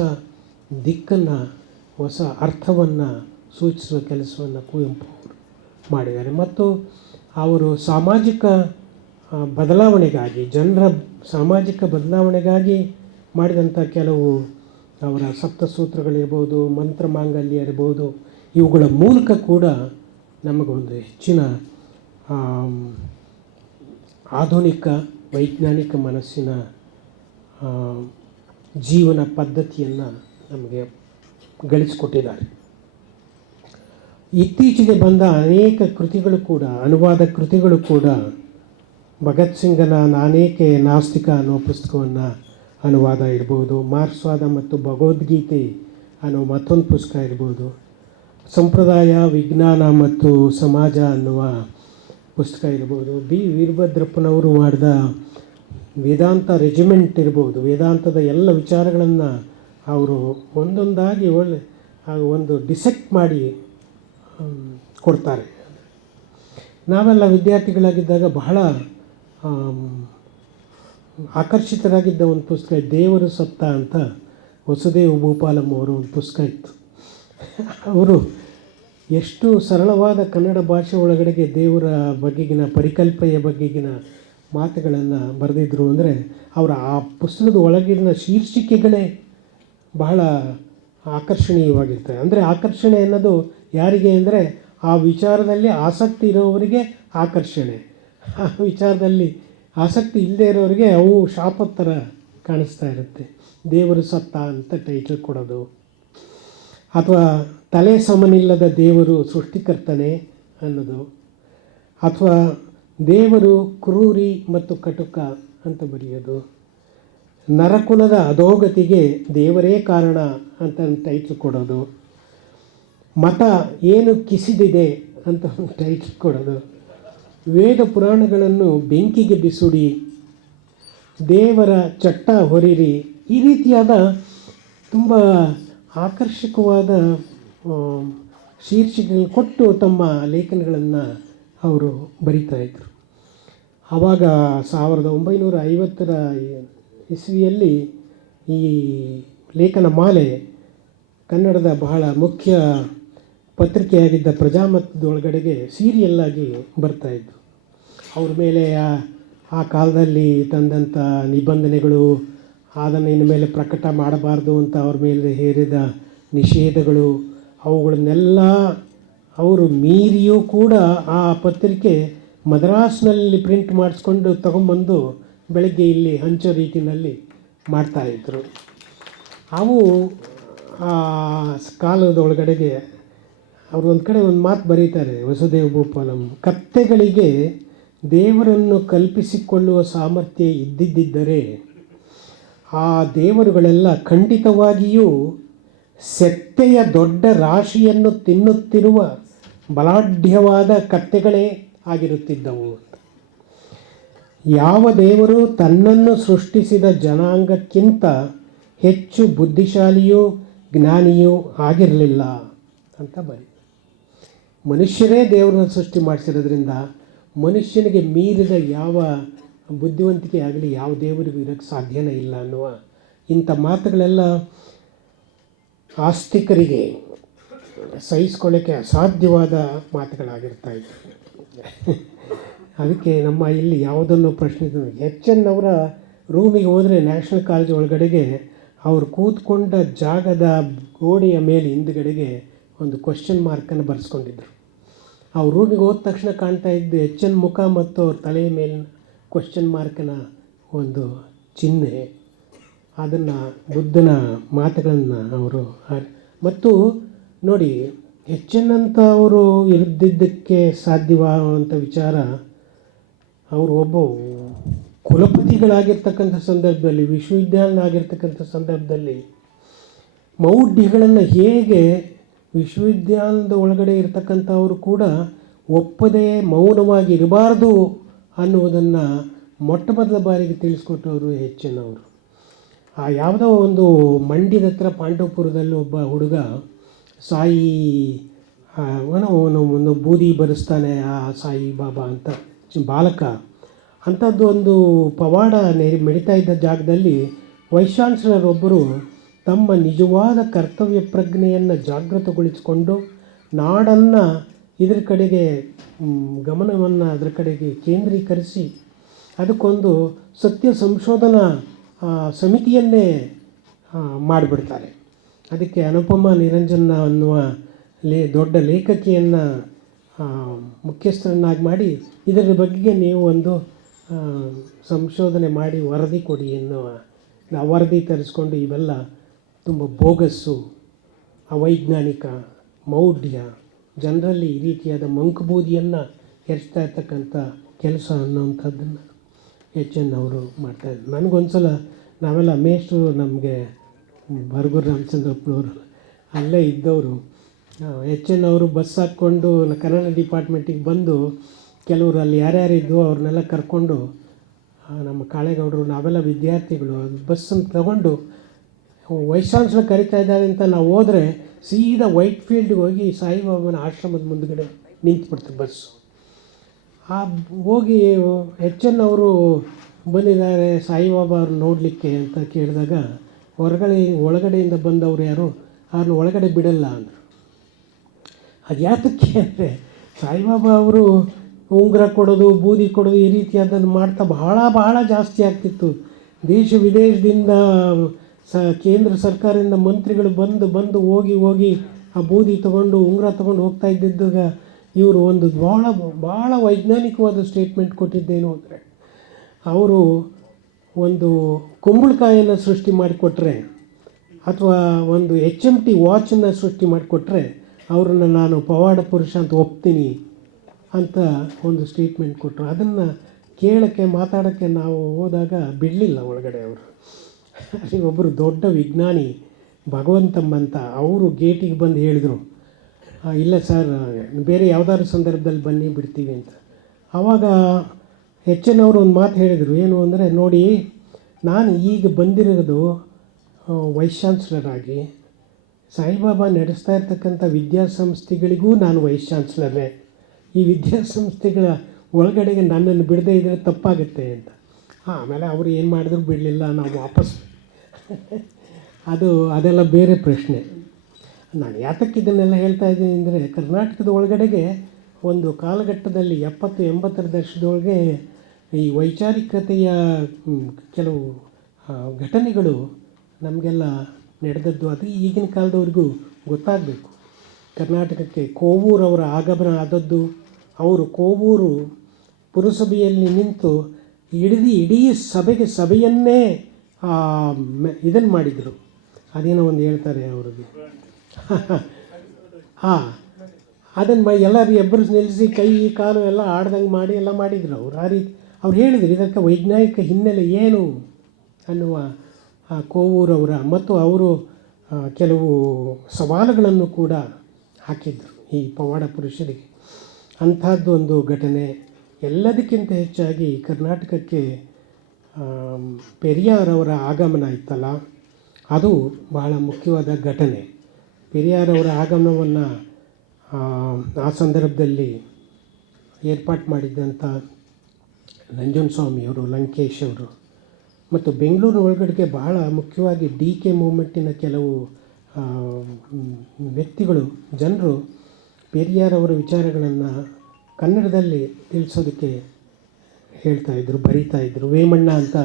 ದಿಕ್ಕನ್ನು, ಹೊಸ ಅರ್ಥವನ್ನು ಸೂಚಿಸುವ ಕೆಲಸವನ್ನು ಕುವೆಂಪು ಅವರು ಮಾಡಿದ್ದಾರೆ. ಮತ್ತು ಅವರು ಸಾಮಾಜಿಕ ಬದಲಾವಣೆಗಾಗಿ, ಜನರ ಸಾಮಾಜಿಕ ಬದಲಾವಣೆಗಾಗಿ ಮಾಡಿದಂಥ ಕೆಲವು ಅವರ ಸಪ್ತಸೂತ್ರಗಳಿರ್ಬೋದು ಮಂತ್ರ ಮಾಂಗಲ್ಯ ಇರ್ಬೋದು, ಇವುಗಳ ಮೂಲಕ ಕೂಡ ನಮಗೊಂದು ಹೆಚ್ಚಿನ ಆಧುನಿಕ, ವೈಜ್ಞಾನಿಕ ಮನಸ್ಸಿನ ಜೀವನ ಪದ್ಧತಿಯನ್ನು ನಮಗೆ ಗಳಿಸಿಕೊಟ್ಟಿದ್ದಾರೆ. ಇತ್ತೀಚೆಗೆ ಬಂದ ಅನೇಕ ಕೃತಿಗಳು ಕೂಡ, ಅನುವಾದ ಕೃತಿಗಳು ಕೂಡ ಭಗತ್ ಸಿಂಗನ ನಾನೇಕೆ ನಾಸ್ತಿಕ ಅನ್ನೋ ಪುಸ್ತಕವನ್ನು ಅನುವಾದ ಇರ್ಬೋದು ಮಾರ್ಕ್ಸ್ವಾದ ಮತ್ತು ಭಗವದ್ಗೀತೆ ಅನ್ನೋ ಮತ್ತೊಂದು ಪುಸ್ತಕ ಇರ್ಬೋದು. ಸಂಪ್ರದಾಯ, ವಿಜ್ಞಾನ ಮತ್ತು ಸಮಾಜ ಅನ್ನುವ ಪುಸ್ತಕ ಇರ್ಬೋದು. ಬಿ. ವೀರಭದ್ರಪ್ಪನವರು ಮಾಡಿದ ವೇದಾಂತ ರೆಜಿಮೆಂಟ್ ಇರ್ಬೋದು. ವೇದಾಂತದ ಎಲ್ಲ ವಿಚಾರಗಳನ್ನು ಅವರು ಒಂದೊಂದಾಗಿ ಒಳ್ಳೆ ಒಂದು ಡಿಸೆಕ್ಟ್ ಮಾಡಿ ಕೊಡ್ತಾರೆ. ನಾವೆಲ್ಲ ವಿದ್ಯಾರ್ಥಿಗಳಾಗಿದ್ದಾಗ ಬಹಳ ಆಕರ್ಷಿತರಾಗಿದ್ದ ಒಂದು ಪುಸ್ತಕ ದೇವರು ಸತ್ತ ಅಂತ ವಸುದೇವ ಭೂಪಾಲಂ ಅವರು ಒಂದು ಪುಸ್ತಕ ಇತ್ತು. ಅವರು ಎಷ್ಟು ಸರಳವಾದ ಕನ್ನಡ ಭಾಷೆ ಒಳಗಡೆಗೆ ದೇವರ ಬಗೆಗಿನ ಪರಿಕಲ್ಪನೆಯ ಬಗೆಗಿನ ಮಾತುಗಳನ್ನು ಬರೆದಿದ್ರು ಅಂದರೆ ಅವರ ಆ ಪುಸ್ತಕದ ಒಳಗಿನ ಶೀರ್ಷಿಕೆಗಳೇ ಬಹಳ ಆಕರ್ಷಣೀಯವಾಗಿರ್ತವೆ. ಅಂದರೆ ಆಕರ್ಷಣೆ ಅನ್ನೋದು ಯಾರಿಗೆ ಅಂದರೆ ಆ ವಿಚಾರದಲ್ಲಿ ಆಸಕ್ತಿ ಇರೋವರಿಗೆ ಆಕರ್ಷಣೆ. ಆ ವಿಚಾರದಲ್ಲಿ ಆಸಕ್ತಿ ಇಲ್ಲದೇ ಇರೋರಿಗೆ ಅವು ಶಾಪದ ಥರ ಕಾಣಿಸ್ತಾ ಇರುತ್ತೆ. ದೇವರು ಸತ್ತ ಅಂತ ಟೈಟಲ್ ಕೊಡೋದು. ಅಥವಾ ತಲೆ ಸಮನಿಲ್ಲದ ದೇವರು ಸೃಷ್ಟಿಕರ್ತನೆ ಅನ್ನೋದು. ಅಥವಾ ದೇವರು ಕ್ರೂರಿ ಮತ್ತು ಕಟುಕ ಅಂತ ಬರೆಯೋದು. ನರಕುಲದ ಅಧೋಗತಿಗೆ ದೇವರೇ ಕಾರಣ ಅಂತ ಟೈಟ್ಲ್ ಕೊಡೋದು. ಮತ ಏನು ಕಿಸಿದಿದೆ ಅಂತ ಟೈಟ್ಲ್ ಕೊಡೋದು. ವೇದ ಪುರಾಣಗಳನ್ನು ಬೆಂಕಿಗೆ ಬಿಸುಡಿ, ದೇವರ ಚಟ್ಟ ಹೊರಿರಿ, ಈ ರೀತಿಯಾದ ತುಂಬ ಆಕರ್ಷಕವಾದ ಶೀರ್ಷಿಕೆಗಳು ಕೊಟ್ಟು ತಮ್ಮ ಲೇಖನಗಳನ್ನು ಅವರು ಬರಿತಾ ಇದ್ದರು ಆವಾಗ ಸಾವಿರದ ಒಂಬೈನೂರ ಐವತ್ತರ ಇಸ್ವಿಯಲ್ಲಿ ಈ ಲೇಖನ ಮಾಲೆ ಕನ್ನಡದ ಬಹಳ ಮುಖ್ಯ ಪತ್ರಿಕೆಯಾಗಿದ್ದ ಪ್ರಜಾಮತದೊಳಗಡೆಗೆ ಸೀರಿಯಲ್ಲಾಗಿ ಬರ್ತಾಯಿದ್ರು ಅವ್ರ ಮೇಲೆ ಆ- ಕಾಲದಲ್ಲಿ ತಂದಂಥ ನಿಬಂಧನೆಗಳು, ಅದನ್ನು ಇನ್ನು ಮೇಲೆ ಪ್ರಕಟ ಮಾಡಬಾರ್ದು ಅಂತ ಅವ್ರ ಮೇಲೆ ಹೇರಿದ ನಿಷೇಧಗಳು, ಅವುಗಳನ್ನೆಲ್ಲ ಅವರು ಮೀರಿಯೂ ಕೂಡ ಆ ಪತ್ರಿಕೆ ಮದ್ರಾಸ್ನಲ್ಲಿ ಪ್ರಿಂಟ್ ಮಾಡಿಸ್ಕೊಂಡು ತಗೊಂಬಂದು ಬೆಳಗ್ಗೆ ಇಲ್ಲಿ ಹಂಚೋ ರೀತಿಯಲ್ಲಿ ಮಾಡ್ತಾಯಿದ್ರು ಅವು, ಆ ಕಾಲದ ಒಳಗಡೆಗೆ ಅವರು ಒಂದು ಕಡೆ ಒಂದು ಮಾತು ಬರೀತಾರೆ, ವಸುದೇವ ಭೂಪಾಲಂ ಕತ್ತೆಗಳಿಗೆ ದೇವರನ್ನು ಕಲ್ಪಿಸಿಕೊಳ್ಳುವ ಸಾಮರ್ಥ್ಯ ಇದ್ದಿದ್ದರೆ ಆ ದೇವರುಗಳೆಲ್ಲ ಖಂಡಿತವಾಗಿಯೂ ಸೆತ್ತೆಯ ದೊಡ್ಡ ರಾಶಿಯನ್ನು ತಿನ್ನುತ್ತಿರುವ ಬಲಾಢ್ಯವಾದ ಕತ್ತೆಗಳೇ ಆಗಿರುತ್ತಿದ್ದವು. ಯಾವ ದೇವರು ತನ್ನನ್ನು ಸೃಷ್ಟಿಸಿದ ಜನಾಂಗಕ್ಕಿಂತ ಹೆಚ್ಚು ಬುದ್ಧಿಶಾಲಿಯೂ ಜ್ಞಾನಿಯೂ ಆಗಿರಲಿಲ್ಲ ಅಂತ ಬರೀ. ಮನುಷ್ಯರೇ ದೇವರನ್ನು ಸೃಷ್ಟಿ ಮಾಡಿಸಿರೋದ್ರಿಂದ ಮನುಷ್ಯನಿಗೆ ಮೀರಿದ ಯಾವ ಬುದ್ಧಿವಂತಿಕೆ ಆಗಲಿ ಯಾವ ದೇವರಿಗೂ ಇರೋಕ್ಕೆ ಸಾಧ್ಯನೇ ಇಲ್ಲ ಅನ್ನುವ ಇಂಥ ಮಾತುಗಳೆಲ್ಲ ಆಸ್ತಿಕರಿಗೆ ಸಹಿಸ್ಕೊಳ್ಳೋಕ್ಕೆ ಅಸಾಧ್ಯವಾದ ಮಾತುಗಳಾಗಿರ್ತಾ ಇದ್ದವು ಅದಕ್ಕೆ ನಮ್ಮ ಇಲ್ಲಿ ಯಾವುದನ್ನು ಪ್ರಶ್ನಿಸಿದ್ರು? ಎಚ್ ಎನ್ ಅವರ ರೂಮಿಗೆ ಹೋದರೆ ನ್ಯಾಷನಲ್ ಕಾಲೇಜ್ ಒಳಗಡೆಗೆ ಅವರು ಕೂತ್ಕೊಂಡ ಜಾಗದ ಗೋಡೆಯ ಮೇಲೆ ಹಿಂದುಗಡೆಗೆ ಒಂದು ಕ್ವಶನ್ ಮಾರ್ಕನ್ನು ಬರೆಸ್ಕೊಂಡಿದ್ರು. ಅವ್ರ ರೂಮಿಗೆ ಹೋದ ತಕ್ಷಣ ಕಾಣ್ತಾ ಇದ್ದು ಎಚ್ ಮುಖ ಮತ್ತು ಅವ್ರ ತಲೆಯ ಮೇಲಿನ ಕ್ವಶನ್ ಮಾರ್ಕನ ಒಂದು ಚಿಹ್ನೆ. ಅದನ್ನು ಬುದ್ಧನ ಮಾತುಗಳನ್ನು ಅವರು ಮತ್ತು ನೋಡಿ ಹೆಚ್ಚಿನಂಥ ಅವರು ಇದ್ದಿದ್ದಕ್ಕೆ ಸಾಧ್ಯವಾಗುವಂಥ ವಿಚಾರ ಅವರು ಒಬ್ಬ ಕುಲಪತಿಗಳಾಗಿರ್ತಕ್ಕಂಥ ಸಂದರ್ಭದಲ್ಲಿ ವಿಶ್ವವಿದ್ಯಾಲಯ ಆಗಿರ್ತಕ್ಕಂಥ ಸಂದರ್ಭದಲ್ಲಿ, ಮೌಢ್ಯಗಳನ್ನು ಹೇಗೆ ವಿಶ್ವವಿದ್ಯಾಲಯದ ಒಳಗಡೆ ಇರತಕ್ಕಂಥವರು ಕೂಡ ಒಪ್ಪದೇ ಮೌನವಾಗಿ ಇರಬಾರ್ದು ಅನ್ನುವುದನ್ನು ಮೊಟ್ಟ ಮೊದಲ ಬಾರಿಗೆ ತಿಳಿಸ್ಕೊಟ್ಟವರು ಹೆಚ್ಚಿನವರು. ಆ ಯಾವುದೋ ಒಂದು ಮಂಡ್ಯದ ಹತ್ರ ಪಾಂಡವಪುರದಲ್ಲಿ ಒಬ್ಬ ಹುಡುಗ ಸಾಯಿ ಏನೋ ಒಂದು ಬೂದಿ ಬರೆಸ್ತಾನೆ, ಆ ಸಾಯಿ ಬಾಬಾ ಅಂತ ಬಾಲಕ. ಅಂಥದ್ದು ಒಂದು ಪವಾಡ ನೆರಿ, ಮೆಡಿತಾ ಇದ್ದ ಜಾಗದಲ್ಲಿ ವೈಶಾಂಸರೊಬ್ಬರು ತಮ್ಮ ನಿಜವಾದ ಕರ್ತವ್ಯ ಪ್ರಜ್ಞೆಯನ್ನು ಜಾಗೃತಗೊಳಿಸಿಕೊಂಡು ನಾಡನ್ನು ಇದರ ಕಡೆಗೆ ಗಮನವನ್ನು ಅದರ ಕಡೆಗೆ ಕೇಂದ್ರೀಕರಿಸಿ ಅದಕ್ಕೊಂದು ಸತ್ಯ ಸಂಶೋಧನಾ ಸಮಿತಿಯನ್ನೇ ಮಾಡಿಬಿಡ್ತಾರೆ. ಅದಕ್ಕೆ ಅನುಪಮ ನಿರಂಜನ ಅನ್ನುವ ಲೇ, ದೊಡ್ಡ ಲೇಖಕಿಯನ್ನು ಮುಖ್ಯಸ್ಥರನ್ನಾಗಿ ಮಾಡಿ ಇದರ ಬಗ್ಗೆ ನೀವು ಒಂದು ಸಂಶೋಧನೆ ಮಾಡಿ ವರದಿ ಕೊಡಿ ಎನ್ನುವ, ವರದಿ ತರಿಸ್ಕೊಂಡು ಇವೆಲ್ಲ ತುಂಬ ಬೋಗಸ್ಸು, ಅವೈಜ್ಞಾನಿಕ, ಮೌಢ್ಯ, ಜನರಲ್ಲಿ ಈ ರೀತಿಯಾದ ಮಂಕುಬೂದಿಯನ್ನು ಎರಚ್ತಾ ಇರ್ತಕ್ಕಂಥ ಕೆಲಸ ಅನ್ನೋವಂಥದ್ದನ್ನು ಎಚ್ ಎನ್ ಅವರು ಮಾಡ್ತಾಯಿದ್ರು ನನಗೊಂದು ಸಲ ನಾವೆಲ್ಲ ಮೇಷ್ಟ್ರು ನಮಗೆ ಬರಗೂರು ರಾಮಚಂದ್ರಪ್ಪನವರು ಅಲ್ಲೇ ಇದ್ದವರು ಎಚ್ ಎನ್ ಅವರು ಬಸ್ ಹಾಕ್ಕೊಂಡು ಕನ್ನಡ ಡಿಪಾರ್ಟ್ಮೆಂಟಿಗೆ ಬಂದು ಕೆಲವರು ಅಲ್ಲಿ ಯಾರ್ಯಾರು ಇದ್ವೋ ಅವ್ರನ್ನೆಲ್ಲ ಕರ್ಕೊಂಡು ನಮ್ಮ ಕಾಳೇಗೌಡರು, ನಾವೆಲ್ಲ ವಿದ್ಯಾರ್ಥಿಗಳು, ಬಸ್ಸನ್ನು ತಗೊಂಡು ವೈಶಾಂಶನ ಕರಿತಾ ಇದ್ದಾರೆ ಅಂತ ನಾವು ಹೋದರೆ ಸೀದಾ ವೈಟ್ ಫೀಲ್ಡ್ಗೆ ಹೋಗಿ ಸಾಯಿಬಾಬನ ಆಶ್ರಮದ ಮುಂದ್ಗಡೆ ನಿಂತ್ಬಿಡ್ತು ಬಸ್ಸು ಆ ಹೋಗಿ ಎಚ್ ಎನ್ ಅವರು ಬಂದಿದ್ದಾರೆ ಸಾಯಿಬಾಬಾ ಅವ್ರನ್ನ ನೋಡಲಿಕ್ಕೆ ಅಂತ ಕೇಳಿದಾಗ ಹೊರಗಡೆ, ಒಳಗಡೆಯಿಂದ ಬಂದವರು ಯಾರು? ಅವ್ರನ್ನ ಒಳಗಡೆ ಬಿಡಲ್ಲ ಅಂದರು. ಅದು ಯಾತಕ್ಕೆ ಅಂದರೆ ಸಾಯಿಬಾಬಾ ಅವರು ಉಂಗುರ ಕೊಡೋದು, ಬೂದಿ ಕೊಡೋದು ಈ ರೀತಿಯಾದನ್ನು ಮಾಡ್ತಾ ಬಹಳ ಬಹಳ ಜಾಸ್ತಿ ಆಗ್ತಿತ್ತು. ದೇಶ ವಿದೇಶದಿಂದ ಸ ಕೇಂದ್ರ ಸರ್ಕಾರದಿಂದ ಮಂತ್ರಿಗಳು ಬಂದು ಬಂದು ಹೋಗಿ ಹೋಗಿ ಆ ಬೂದಿ ತೊಗೊಂಡು, ಉಂಗುರ ತೊಗೊಂಡು ಹೋಗ್ತಾ ಇದ್ದಿದ್ದಾಗ ಇವರು ಒಂದು ಭಾಳ ಭಾಳ ವೈಜ್ಞಾನಿಕವಾದ ಸ್ಟೇಟ್ಮೆಂಟ್ ಕೊಟ್ಟಿದ್ದೇನು ಅಂದರೆ, ಅವರು ಒಂದು ಕುಂಬಳಕಾಯನ್ನು ಸೃಷ್ಟಿ ಮಾಡಿಕೊಟ್ರೆ ಅಥವಾ ಒಂದು ಎಚ್ ಎಂ ಟಿ ವಾಚನ್ನು ಸೃಷ್ಟಿ ಮಾಡಿಕೊಟ್ರೆ ಅವ್ರನ್ನ ನಾನು ಪವಾಡ ಪುರುಷ ಅಂತ ಒಪ್ತೀನಿ ಅಂತ ಒಂದು ಸ್ಟೇಟ್ಮೆಂಟ್ ಕೊಟ್ಟರು ಅದನ್ನು ಕೇಳೋಕ್ಕೆ, ಮಾತಾಡೋಕ್ಕೆ ನಾವು ಹೋದಾಗ ಬಿಡಲಿಲ್ಲ ಒಳಗಡೆ ಅವರು. ಅಲ್ಲಿ ಒಬ್ಬರು ದೊಡ್ಡ ವಿಜ್ಞಾನಿ ಭಗವಂತಮ್ಮ ಅಂತ ಅವರು ಗೇಟಿಗೆ ಬಂದು ಹೇಳಿದರು ಇಲ್ಲ ಸರ್, ಬೇರೆ ಯಾವುದಾದ್ರು ಸಂದರ್ಭದಲ್ಲಿ ಬನ್ನಿ, ಬಿಡ್ತೀವಿ ಅಂತ. ಆವಾಗ ಅವರು ಒಂದು ಮಾತು ಹೇಳಿದರು, ಏನು ಅಂದರೆ, ನೋಡಿ, ನಾನು ಈಗ ಬಂದಿರೋದು ವೈಸ್ ಚಾನ್ಸ್ಲರಾಗಿ ಸಾಯಿಬಾಬಾ ನಡೆಸ್ತಾ ಇರ್ತಕ್ಕಂಥ ವಿದ್ಯಾಸಂಸ್ಥೆಗಳಿಗೂ ನಾನು ವೈಸ್ ಚಾನ್ಸ್ಲರೇ ಈ ವಿದ್ಯಾಸಂಸ್ಥೆಗಳ ಒಳಗಡೆಗೆ ನನ್ನನ್ನು ಬಿಡದೇ ಇದ್ದರೆ ತಪ್ಪಾಗುತ್ತೆ ಅಂತ. ಆಮೇಲೆ ಅವರು ಏನು ಮಾಡಿದ್ರು, ಬಿಡಲಿಲ್ಲ, ನಾವು ವಾಪಸ್ ಅದು, ಅದೆಲ್ಲ ಬೇರೆ ಪ್ರಶ್ನೆ. ನಾನು ಯಾತಕ್ಕೆ ಇದನ್ನೆಲ್ಲ ಹೇಳ್ತಾ ಇದ್ದೀನಿ ಅಂದರೆ, ಕರ್ನಾಟಕದ ಒಳಗಡೆಗೆ ಒಂದು ಕಾಲಘಟ್ಟದಲ್ಲಿ ಎಪ್ಪತ್ತು, ಎಂಬತ್ತರ ದಶಕದೊಳಗೆ ಈ ವೈಚಾರಿಕತೆಯ ಕೆಲವು ಘಟನೆಗಳು ನಮಗೆಲ್ಲ ನಡೆದದ್ದು. ಅದು ಈಗಿನ ಕಾಲದವ್ರಿಗೂ ಗೊತ್ತಾಗಬೇಕು. ಕರ್ನಾಟಕಕ್ಕೆ ಕೋವೂರವರ ಆಗಮನ ಆದದ್ದು. ಅವರು ಕೋವೂರು ಪುರಸಭೆಯಲ್ಲಿ ನಿಂತು ಇಡೀ ಇಡೀ ಸಭೆಗೆ ಸಭೆಯನ್ನೇ ಇದನ್ನು ಮಾಡಿದರು. ಅದೇನೋ ಒಂದು ಹೇಳ್ತಾರೆ ಅವ್ರಿಗೆ. ಹಾಂ ಅದನ್ನು ಎಲ್ಲರೂ ಎಬ್ಬರು ನಿಲ್ಲಿಸಿ ಕೈ, ಕಾಲು ಎಲ್ಲ ಆಡ್ದಂಗೆ ಮಾಡಿ ಎಲ್ಲ ಮಾಡಿದರು ಅವ್ರು. ಆ ರೀತಿ ಅವ್ರು ಹೇಳಿದರು, ಇದಕ್ಕೆ ವೈಜ್ಞಾನಿಕ ಹಿನ್ನೆಲೆ ಏನು ಅನ್ನುವ, ಆ ಕೋವೂರವರ ಮತ್ತು ಅವರು ಕೆಲವು ಸವಾಲುಗಳನ್ನು ಕೂಡ ಹಾಕಿದ್ರು ಈ ಪವಾಡ ಪುರುಷರಿಗೆ. ಅಂಥದ್ದು ಒಂದು ಘಟನೆ. ಎಲ್ಲದಕ್ಕಿಂತ ಹೆಚ್ಚಾಗಿ ಕರ್ನಾಟಕಕ್ಕೆ ಪೆರಿಯಾರವರ ಆಗಮನ ಇತ್ತಲ್ಲ, ಅದು ಬಹಳ ಮುಖ್ಯವಾದ ಘಟನೆ. ಪೆರಿಯಾರವರ ಆಗಮನವನ್ನು ಆ ಸಂದರ್ಭದಲ್ಲಿ ಏರ್ಪಾಟು ಮಾಡಿದ್ದಂಥ ನಂಜನಸ್ವಾಮಿಯವರು ಲಂಕೇಶ್ ಅವರು, ಮತ್ತು ಬೆಂಗಳೂರು ಒಳಗಡೆಗೆ ಬಹಳ ಮುಖ್ಯವಾಗಿ ಡಿ ಕೆ ಮೂಮೆಂಟಿನ ಕೆಲವು ವ್ಯಕ್ತಿಗಳು, ಜನರು ಪೆರಿಯಾರವರ ವಿಚಾರಗಳನ್ನು ಕನ್ನಡದಲ್ಲಿ ತಿಳಿಸೋದಕ್ಕೆ ಹೇಳ್ತಾ ಇದ್ರು, ಬರೀತಾ ಇದ್ರು. ವೇಮಣ್ಣ ಅಂತ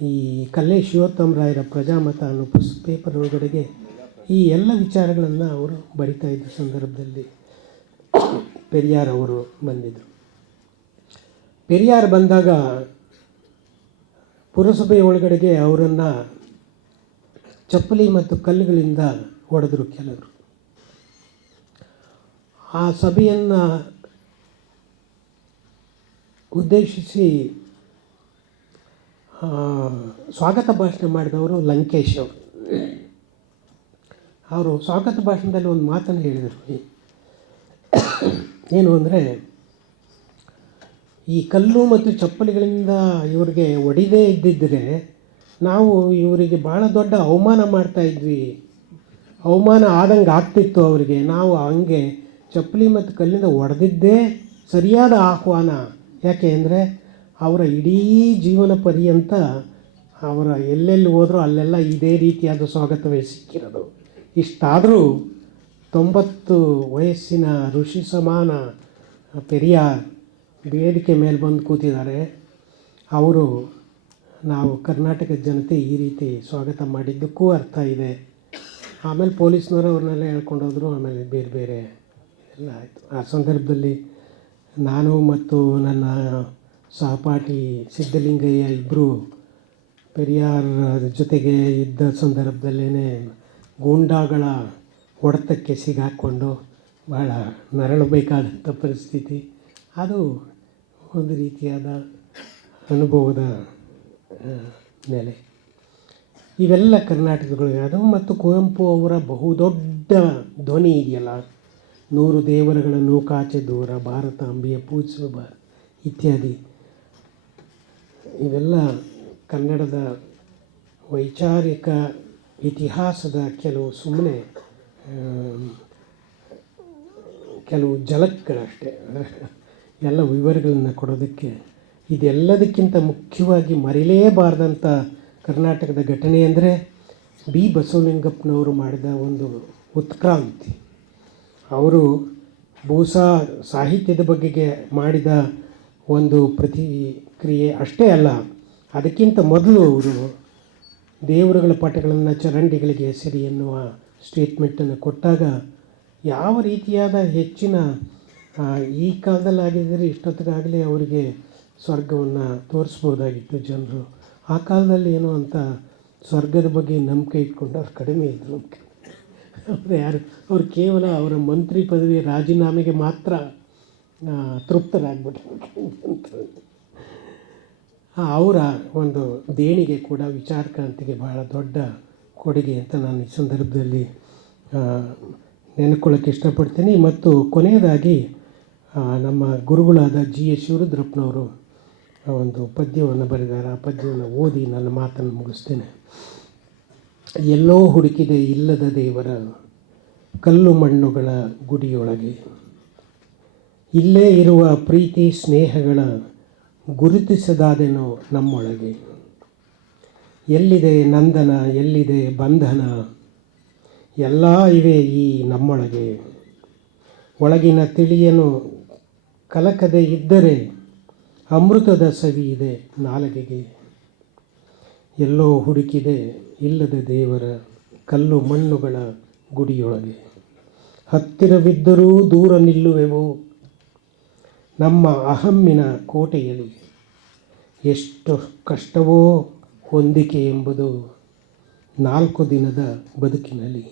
ಈ ಕಲ್ಲೆ ಶಿವೋತ್ತಮ್ ರಾಯರ ಪ್ರಜಾಮತ ಅನ್ನೋ ಪುಸ್ ಪೇಪರ್ ಒಳಗಡೆಗೆ ಈ ಎಲ್ಲ ವಿಚಾರಗಳನ್ನು ಅವರು ಬರಿತಾ ಇದ್ದ ಸಂದರ್ಭದಲ್ಲಿ ಪೆರಿಯಾರ್ ಅವರು ಬಂದಿದ್ದರು ಪೆರಿಯಾರ್ ಬಂದಾಗ ಪುರಸಭೆಯ ಒಳಗಡೆಗೆ ಅವರನ್ನು ಚಪ್ಪಲಿ ಮತ್ತು ಕಲ್ಲುಗಳಿಂದ ಹೊಡೆದರು ಕೆಲವರು. ಆ ಸಭೆಯನ್ನು ಉದ್ದೇಶಿಸಿ ಸ್ವಾಗತ ಭಾಷಣ ಮಾಡಿದವರು ಲಂಕೇಶ್ ಅವರು. ಅವರು ಸ್ವಾಗತ ಭಾಷಣದಲ್ಲಿ ಒಂದು ಮಾತನ್ನು ಹೇಳಿದರು. ಏನು ಅಂದರೆ, ಈ ಕಲ್ಲು ಮತ್ತು ಚಪ್ಪಲಿಗಳಿಂದ ಇವರಿಗೆ ಒಡಿದೇ ಇದ್ದಿದ್ದರೆ ನಾವು ಇವರಿಗೆ ಭಾಳ ದೊಡ್ಡ ಅವಮಾನ ಮಾಡ್ತಾ ಇದ್ವಿ. ಅವಮಾನ ಆದಂಗೆ ಆಗ್ತಿತ್ತು ಅವರಿಗೆ. ನಾವು ಹಂಗೆ ಚಪ್ಪಲಿ ಮತ್ತು ಕಲ್ಲಿಂದ ಒಡೆದಿದ್ದೇ ಸರಿಯಾದ ಆಹ್ವಾನ. ಯಾಕೆ ಅಂದರೆ ಅವರ ಇಡೀ ಜೀವನ ಪರ್ಯಂತ ಅವರ ಎಲ್ಲೆಲ್ಲಿ ಹೋದರೂ ಅಲ್ಲೆಲ್ಲ ಇದೇ ರೀತಿಯಾದ ಸ್ವಾಗತವೇ ಸಿಕ್ಕಿರೋದು. ಇಷ್ಟಾದರೂ ತೊಂಬತ್ತು ವಯಸ್ಸಿನ ಋಷಿ ಸಮಾನ ಪೆರಿಯಾರ್ ವೇದಿಕೆ ಮೇಲೆ ಬಂದು ಕೂತಿದ್ದಾರೆ. ಅವರು ನಾವು ಕರ್ನಾಟಕದ ಜನತೆ ಈ ರೀತಿ ಸ್ವಾಗತ ಮಾಡಿದ್ದಕ್ಕೂ ಅರ್ಥ ಇದೆ. ಆಮೇಲೆ ಪೊಲೀಸ್ನವರು ಅವ್ರನ್ನೆಲ್ಲ ಹೇಳ್ಕೊಂಡೋದ್ರು ಆಮೇಲೆ ಬೇರೆ ಬೇರೆ ಎಲ್ಲ ಆಯಿತು. ಆ ಸಂದರ್ಭದಲ್ಲಿ ನಾನು ಮತ್ತು ನನ್ನ ಸಹಪಾಠಿ ಸಿದ್ಧಲಿಂಗಯ್ಯ ಇಬ್ಬರು ಪೆರಿಯಾರ್ ಜೊತೆಗೆ ಇದ್ದ ಸಂದರ್ಭದಲ್ಲೇ ಗೂಂಡಾಗಳ ಹೊಡೆತಕ್ಕೆ ಸಿಗಾಕ್ಕೊಂಡು ಭಾಳ ನರಳಬೇಕಾದಂಥ ಪರಿಸ್ಥಿತಿ. ಅದು ಒಂದು ರೀತಿಯಾದ ಅನುಭವದ ನೆಲೆ. ಇವೆಲ್ಲ ಕರ್ನಾಟಕಗಳು ಅದು ಮತ್ತು ಕುವೆಂಪು ಅವರ ಬಹುದೊಡ್ಡ ಧ್ವನಿ ಇದೆಯಲ್ಲ ನೂರು ದೇವರುಗಳ ನೂಕಾಚೆ ದೂರ, ಭಾರತ ಅಂಬೆಯ ಪೂಜಿಸುವ ಭಾರ ಇತ್ಯಾದಿ. ಇವೆಲ್ಲ ಕನ್ನಡದ ವೈಚಾರಿಕ ಇತಿಹಾಸದ ಕೆಲವು ಸುಮ್ಮನೆ ಕೆಲವು ಜಲಕ್ಗಳಷ್ಟೇ ಎಲ್ಲ ವಿವರಗಳನ್ನು ಕೊಡೋದಕ್ಕೆ ಇದೆಲ್ಲದಕ್ಕಿಂತ ಮುಖ್ಯವಾಗಿ ಮರಿಲೇಬಾರ್ದಂಥ ಕರ್ನಾಟಕದ ಘಟನೆ ಅಂದರೆ ಬಿ. ಬಸವಲಿಂಗಪ್ಪನವರು ಮಾಡಿದ ಒಂದು ಉತ್ಕ್ರಾಂತಿ. ಅವರು ಭೂಸಾ ಸಾಹಿತ್ಯದ ಬಗೆಗೆ ಮಾಡಿದ ಒಂದು ಪ್ರತಿಕ್ರಿಯೆ ಅಷ್ಟೇ ಅಲ್ಲ, ಅದಕ್ಕಿಂತ ಮೊದಲು ಅವರು ದೇವರುಗಳ ಪಾಠಗಳನ್ನು ಚರಂಡಿಗಳಿಗೆ ಸರಿ ಎನ್ನುವ ಸ್ಟೇಟ್ಮೆಂಟನ್ನು ಕೊಟ್ಟಾಗ ಯಾವ ರೀತಿಯಾದ ಹೆಚ್ಚಿನ ಈ ಕಾಲದಲ್ಲಿ ಆಗಿದ್ದರೆ ಇಷ್ಟೊತ್ತಿಗಾಗಲೇ ಅವರಿಗೆ ಸ್ವರ್ಗವನ್ನು ತೋರಿಸ್ಬೋದಾಗಿತ್ತು ಜನರು. ಆ ಕಾಲದಲ್ಲಿ ಏನು ಅಂತ ಸ್ವರ್ಗದ ಬಗ್ಗೆ ನಂಬಿಕೆ ಇಟ್ಕೊಂಡವ್ರು ಕಡಿಮೆ ಇದ್ದರು ಅವ್ರು ಯಾರು? ಅವರು ಕೇವಲ ಅವರ ಮಂತ್ರಿ ಪದವಿ ರಾಜೀನಾಮೆಗೆ ಮಾತ್ರ ತೃಪ್ತರಾಗ್ಬಿಟ್ಟು ಅವರ ಒಂದು ದೇಣಿಗೆ ಕೂಡ ವಿಚಾರಕ್ರಾಂತಿಗೆ ಬಹಳ ದೊಡ್ಡ ಕೊಡುಗೆ ಅಂತ ನಾನು ಈ ಸಂದರ್ಭದಲ್ಲಿ ನೆನ್ಕೊಳ್ಳೋಕ್ಕೆ ಇಷ್ಟಪಡ್ತೀನಿ. ಮತ್ತು ಕೊನೆಯದಾಗಿ ನಮ್ಮ ಗುರುಗಳಾದ ಜಿ ಎಸ್ ಶಿವರುದ್ರಪ್ಪನವರು ಒಂದು ಪದ್ಯವನ್ನು ಬರೆದಾರೆ. ಆ ಪದ್ಯವನ್ನು ಓದಿ ನನ್ನ ಮಾತನ್ನು ಮುಗಿಸ್ತೇನೆ. ಎಲ್ಲೋ ಹುಡುಕಿದೆ ಇಲ್ಲದ ದೇವರ ಕಲ್ಲು ಮಣ್ಣುಗಳ ಗುಡಿಯೊಳಗೆ. ಇಲ್ಲೇ ಇರುವ ಪ್ರೀತಿ ಸ್ನೇಹಗಳ ಗುರುತಿಸದಾದೆನೋ ನಮ್ಮೊಳಗೆ. ಎಲ್ಲಿದೆ ನಂದನ, ಎಲ್ಲಿದೆ ಬಂಧನ? ಎಲ್ಲ ಇವೆ ಈ ನಮ್ಮೊಳಗೆ. ಒಳಗಿನ ತಿಳಿಯನು ಕಲಕದೆ ಇದ್ದರೆ ಅಮೃತದ ಸವಿ ಇದೆ ನಾಲಗೆಗೆ. ಎಲ್ಲೋ ಹುಡುಕಿದೆ ಇಲ್ಲದ ದೇವರ ಕಲ್ಲು ಮಣ್ಣುಗಳ ಗುಡಿಯೊಳಗೆ. ಹತ್ತಿರವಿದ್ದರೂ ದೂರ ನಿಲ್ಲುವೆವು. ನಮ್ಮ ಅಹಮ್ಮಿನ ಕೋಟೆಯಲ್ಲಿ ಎಷ್ಟು ಕಷ್ಟವೋ ಹೊಂದಿಕೆ ಎಂಬುದು ನಾಲ್ಕು ದಿನದ ಬದುಕಿನಲ್ಲಿ.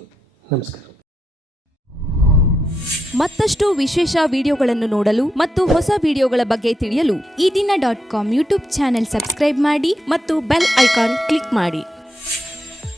ನಮಸ್ಕಾರ. ಮತ್ತಷ್ಟು ವಿಶೇಷ ವಿಡಿಯೋಗಳನ್ನು ನೋಡಲು ಮತ್ತು ಹೊಸ ವಿಡಿಯೋಗಳ ಬಗ್ಗೆ ತಿಳಿಯಲು ಈ ದಿನ dot com YouTube channel subscribe ಮಾಡಿ ಮತ್ತು ಬೆಲ್ ಐಕಾನ್ ಕ್ಲಿಕ್ ಮಾಡಿ.